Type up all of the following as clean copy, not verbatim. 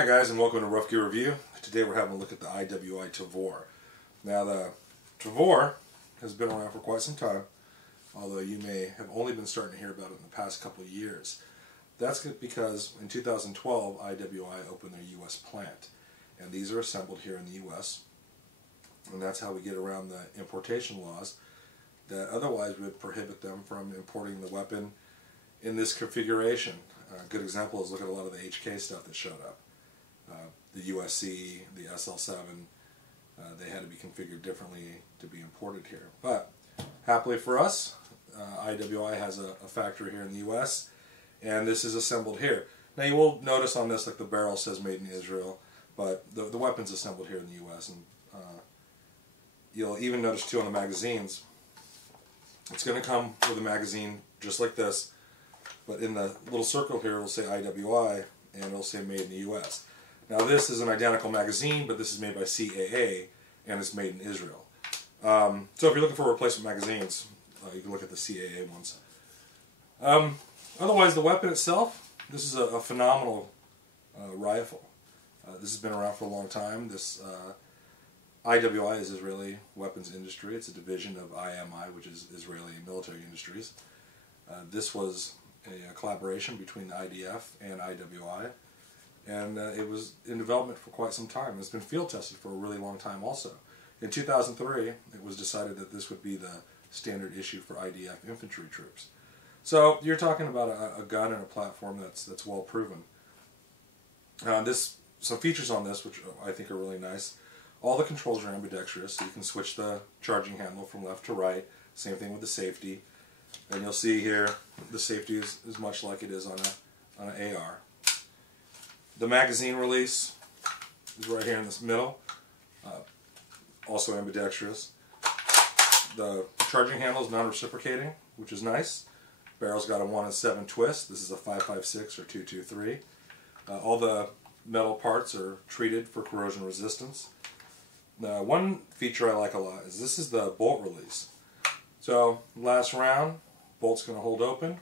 Hi guys, and welcome to Rough Gear Review. Today we're having a look at the IWI Tavor. Now the Tavor has been around for quite some time, although you may have only been starting to hear about it in the past couple of years. That's because in 2012 IWI opened their US plant, and these are assembled here in the US, and that's how we get around the importation laws that otherwise would prohibit them from importing the weapon in this configuration. A good example is look at a lot of the HK stuff that showed up. The USC, the SL7, they had to be configured differently to be imported here. But happily for us, IWI has a factory here in the US, and this is assembled here. Now you will notice on this, like the barrel says made in Israel, but the weapon's assembled here in the US, and you'll even notice too on the magazines, it's going to come with a magazine just like this, but in the little circle here it will say IWI, and it will say made in the US. Now this is an identical magazine, but this is made by CAA, and it's made in Israel. So if you're looking for replacement magazines, you can look at the CAA ones. Otherwise, the weapon itself, this is a phenomenal rifle. This has been around for a long time. This IWI is Israeli Weapons Industry. It's a division of IMI, which is Israeli Military Industries. This was a collaboration between the IDF and IWI. And it was in development for quite some time. It's been field tested for a really long time also. In 2003, it was decided that this would be the standard issue for IDF infantry troops. So you're talking about a gun and a platform that's well proven. Some features on this, which I think are really nice. All the controls are ambidextrous, so you can switch the charging handle from left to right. Same thing with the safety. And you'll see here, the safety is much like it is on an AR. The magazine release is right here in this middle, also ambidextrous. The charging handle is non-reciprocating, which is nice. Barrel's got a 1-in-7 twist. This is a 5.56 or 2.23. All the metal parts are treated for corrosion resistance. One feature I like a lot is this is the bolt release. So last round, bolt's going to hold open.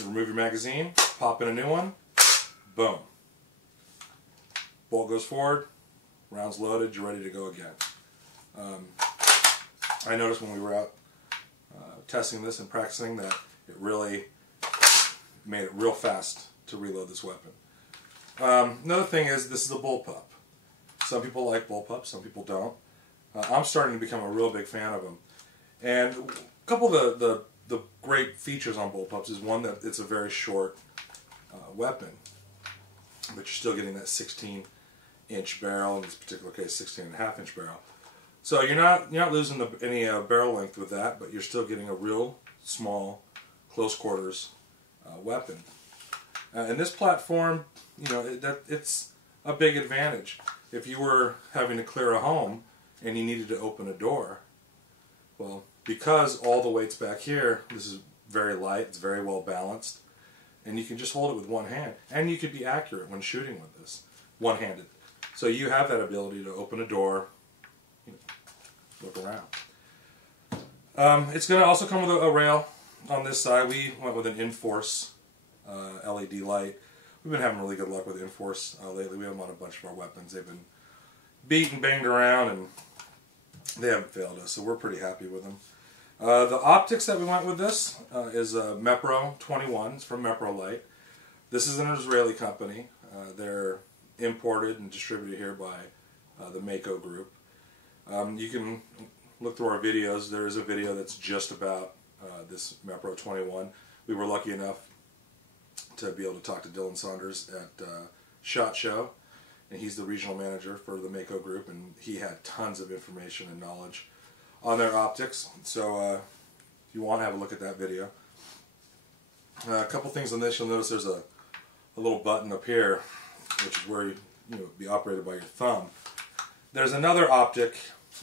You remove your magazine, pop in a new one, boom. Bolt goes forward, round's loaded, you're ready to go again. I noticed when we were out testing this and practicing that it really made it real fast to reload this weapon. Another thing is this is a bullpup. Some people like bullpups, some people don't. I'm starting to become a real big fan of them. And a couple of the great features on bullpups is one that it's a very short weapon, but you're still getting that 16-inch barrel, in this particular case 16.5-inch barrel. So you're not losing any barrel length with that, but you're still getting a real small, close quarters weapon. And this platform, it's a big advantage. If you were having to clear a home and you needed to open a door, well, because all the weight's back here, this is very light, it's very well balanced, and you can just hold it with one hand. And you could be accurate when shooting with this, one-handed. So you have that ability to open a door, look around. It's going to also come with a rail on this side. We went with an Inforce LED light. We've been having really good luck with Inforce lately. We have them on a bunch of our weapons. They've been beat and banged around, and they haven't failed us, so we're pretty happy with them. The optics that we went with this is a Mepro 21. It's from Mepro Light. This is an Israeli company. They're imported and distributed here by the Mako group. You can look through our videos. There is a video that's just about this Mepro 21. We were lucky enough to be able to talk to Dylan Saunders at SHOT Show, and he's the regional manager for the Mako group, and he had tons of information and knowledge on their optics. So if you want to have a look at that video. A couple things on this, you'll notice there's a little button up here, which is where you be operated by your thumb. There's another optic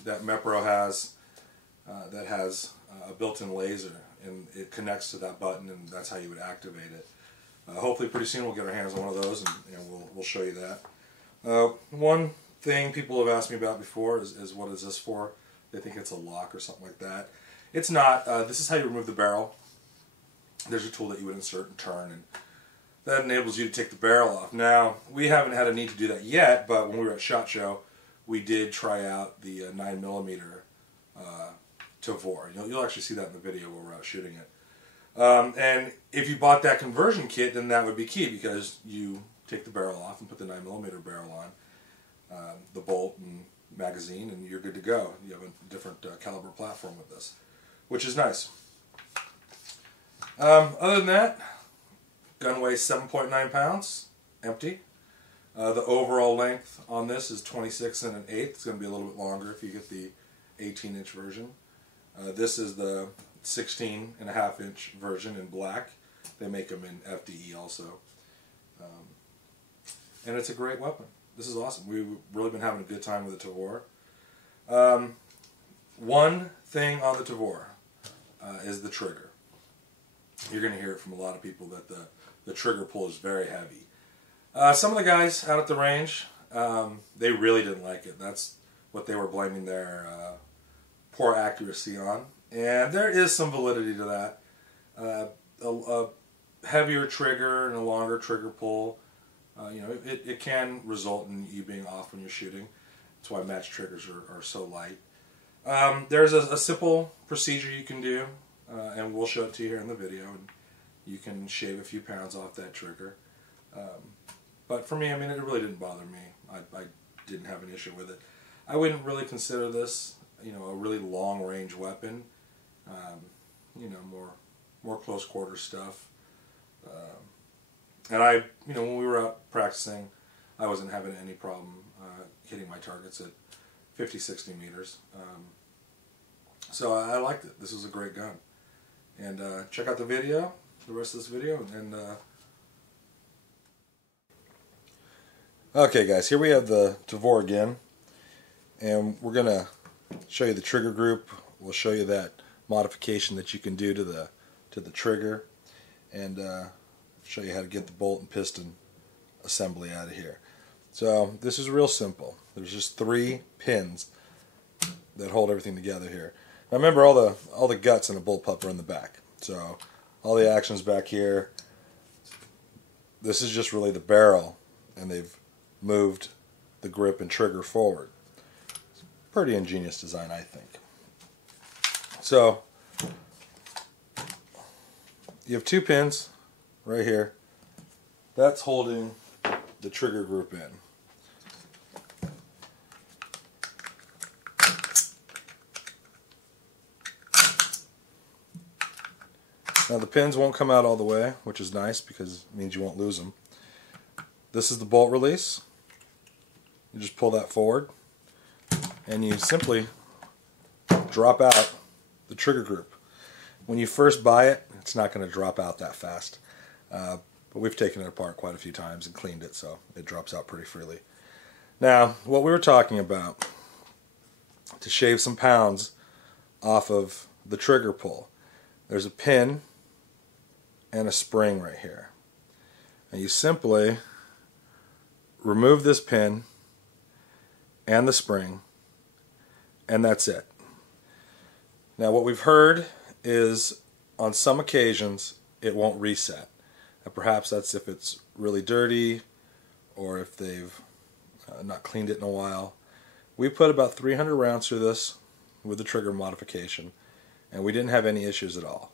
that Mepro has that has a built-in laser, and it connects to that button, and that's how you would activate it. Hopefully pretty soon we'll get our hands on one of those, and we'll show you that. One thing people have asked me about before is what is this for? They think it's a lock or something like that. It's not. This is how you remove the barrel. There's a tool that you would insert and turn, and that enables you to take the barrel off. Now, we haven't had a need to do that yet, but when we were at SHOT Show, we did try out the 9mm Tavor. You'll actually see that in the video where we're out shooting it. And if you bought that conversion kit, then that would be key, because you take the barrel off and put the 9mm barrel on, the bolt and magazine, and you're good to go. You have a different caliber platform with this, which is nice. Other than that, gun weighs 7.9 pounds, empty. The overall length on this is 26 1/8. It's going to be a little bit longer if you get the 18-inch version. This is the 16.5-inch version in black. They make them in FDE also. And it's a great weapon. This is awesome. We've really been having a good time with the Tavor. One thing on the Tavor is the trigger. You're going to hear it from a lot of people that the trigger pull is very heavy. Some of the guys out at the range, they really didn't like it. That's what they were blaming their poor accuracy on. And there is some validity to that. A heavier trigger and a longer trigger pull, it can result in you being off when you're shooting. That's why match triggers are so light. There's a simple procedure you can do, and we'll show it to you here in the video. And you can shave a few pounds off that trigger. But for me, I mean, it really didn't bother me. I didn't have an issue with it. I wouldn't really consider this, a really long-range weapon. More close quarter stuff. And when we were out practicing, I wasn't having any problem hitting my targets at 50, 60 meters. So I liked it. This was a great gun. And check out the video, the rest of this video, and okay guys, here we have the Tavor again, and we're going to show you the trigger group. We'll show you that modification that you can do to the trigger, and show you how to get the bolt and piston assembly out of here. So this is real simple. There's just 3 pins that hold everything together here. Now remember, all the guts in a bullpup are in the back, so all the action's back here. This is just really the barrel, and they've moved the grip and trigger forward. It's a pretty ingenious design, I think. So you have 2 pins right here. That's holding the trigger group in. Now the pins won't come out all the way, which is nice because it means you won't lose them. This is the bolt release. You just pull that forward, and you simply drop out the trigger group. When you first buy it, it's not going to drop out that fast. But we've taken it apart quite a few times and cleaned it, so it drops out pretty freely. Now, what we were talking about, to shave some pounds off of the trigger pull, there's a pin and a spring right here. And you simply remove this pin and the spring, and that's it. Now what we've heard is on some occasions it won't reset. Now, perhaps that's if it's really dirty or if they've not cleaned it in a while. We put about 300 rounds through this with the trigger modification, and we didn't have any issues at all.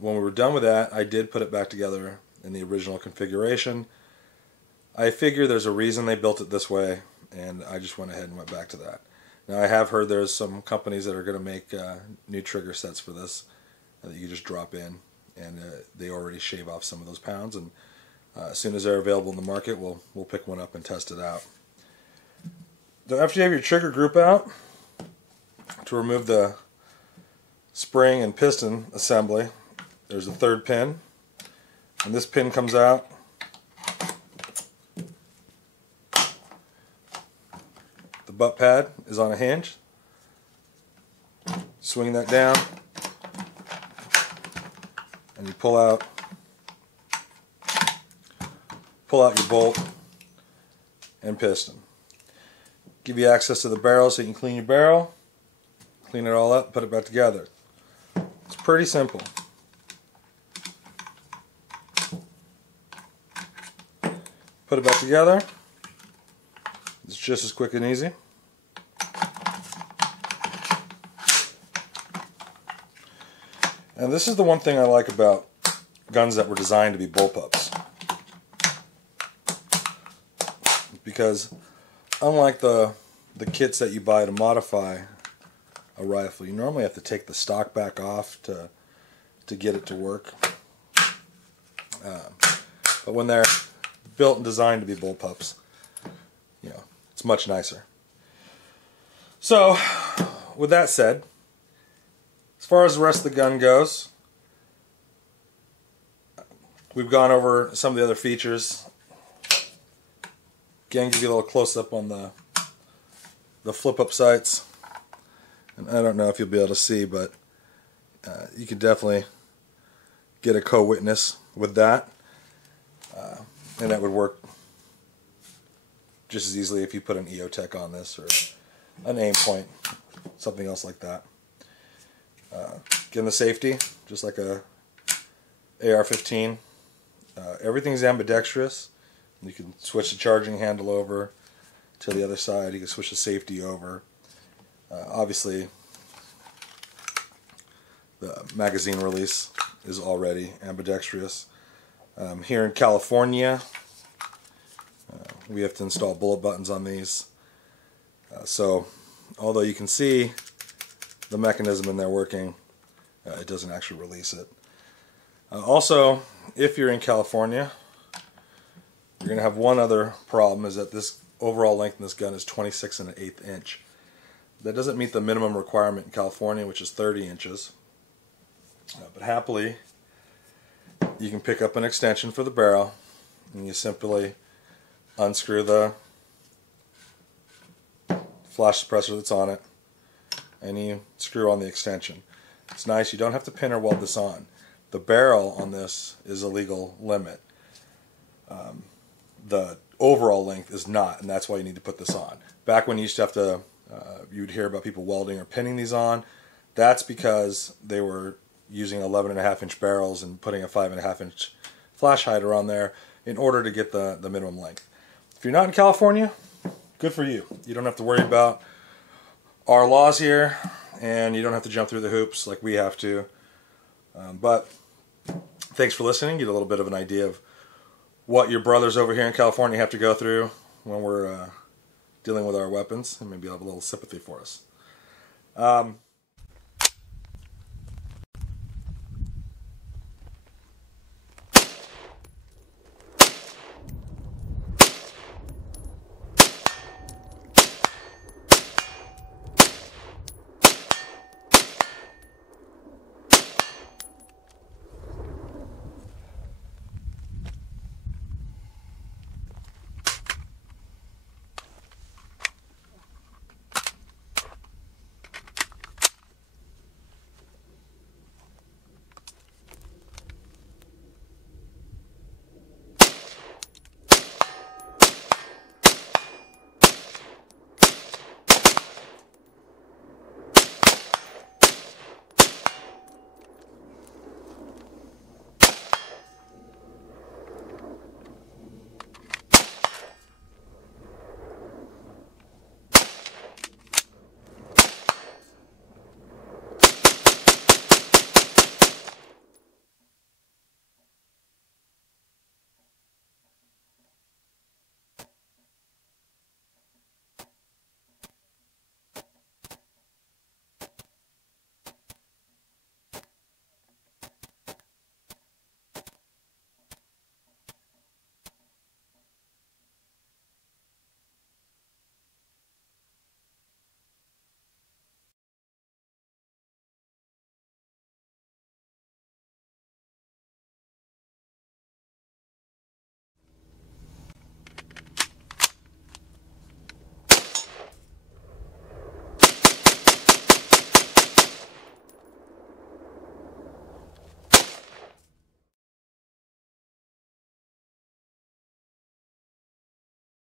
When we were done with that, I did put it back together in the original configuration. I figure there's a reason they built it this way, and I just went ahead and went back to that. Now I have heard there's some companies that are going to make new trigger sets for this that you just drop in, and they already shave off some of those pounds, and as soon as they're available in the market, we'll pick one up and test it out. So after you have your trigger group out, to remove the spring and piston assembly, there's a 3rd pin, and this pin comes out. The butt pad is on a hinge. Swing that down, and you pull out your bolt and piston. Give you access to the barrel so you can clean your barrel, clean it all up, put it back together. It's pretty simple. put it back together. It's just as quick and easy. And this is the one thing I like about guns that were designed to be bullpups. Because unlike the kits that you buy to modify a rifle, you normally have to take the stock back off to get it to work. But when they're built and designed to be bullpups, you know, it's much nicer. So, with that said, as far as the rest of the gun goes, we've gone over some of the other features. Again, give you a little close-up on the flip-up sights. And I don't know if you'll be able to see, but you can definitely get a co-witness with that. And that would work just as easily if you put an EOTech on this, or an aim point, something else like that. Again, the safety, just like a AR-15. Everything's ambidextrous. You can switch the charging handle over to the other side. You can switch the safety over. Obviously, the magazine release is already ambidextrous. Here in California, we have to install bullet buttons on these. So, although you can see the mechanism in there working, it doesn't actually release it. Also, if you're in California, you're going to have one other problem, is that this overall length in this gun is 26 1/8 inch. That doesn't meet the minimum requirement in California, which is 30 inches. But happily, you can pick up an extension for the barrel, and you simply unscrew the flash suppressor that's on it, and you screw on the extension. It's nice, you don't have to pin or weld this on. The barrel on this is a legal limit. The overall length is not, and that's why you need to put this on. Back when you used to have to, you'd hear about people welding or pinning these on, that's because they were using 11.5 inch barrels and putting a 5.5 inch flash hider on there in order to get the minimum length. If you're not in California, good for you. You don't have to worry about our laws here, and you don't have to jump through the hoops like we have to. But thanks for listening. Get a little bit of an idea of what your brothers over here in California have to go through when we're dealing with our weapons, and maybe you'll have a little sympathy for us.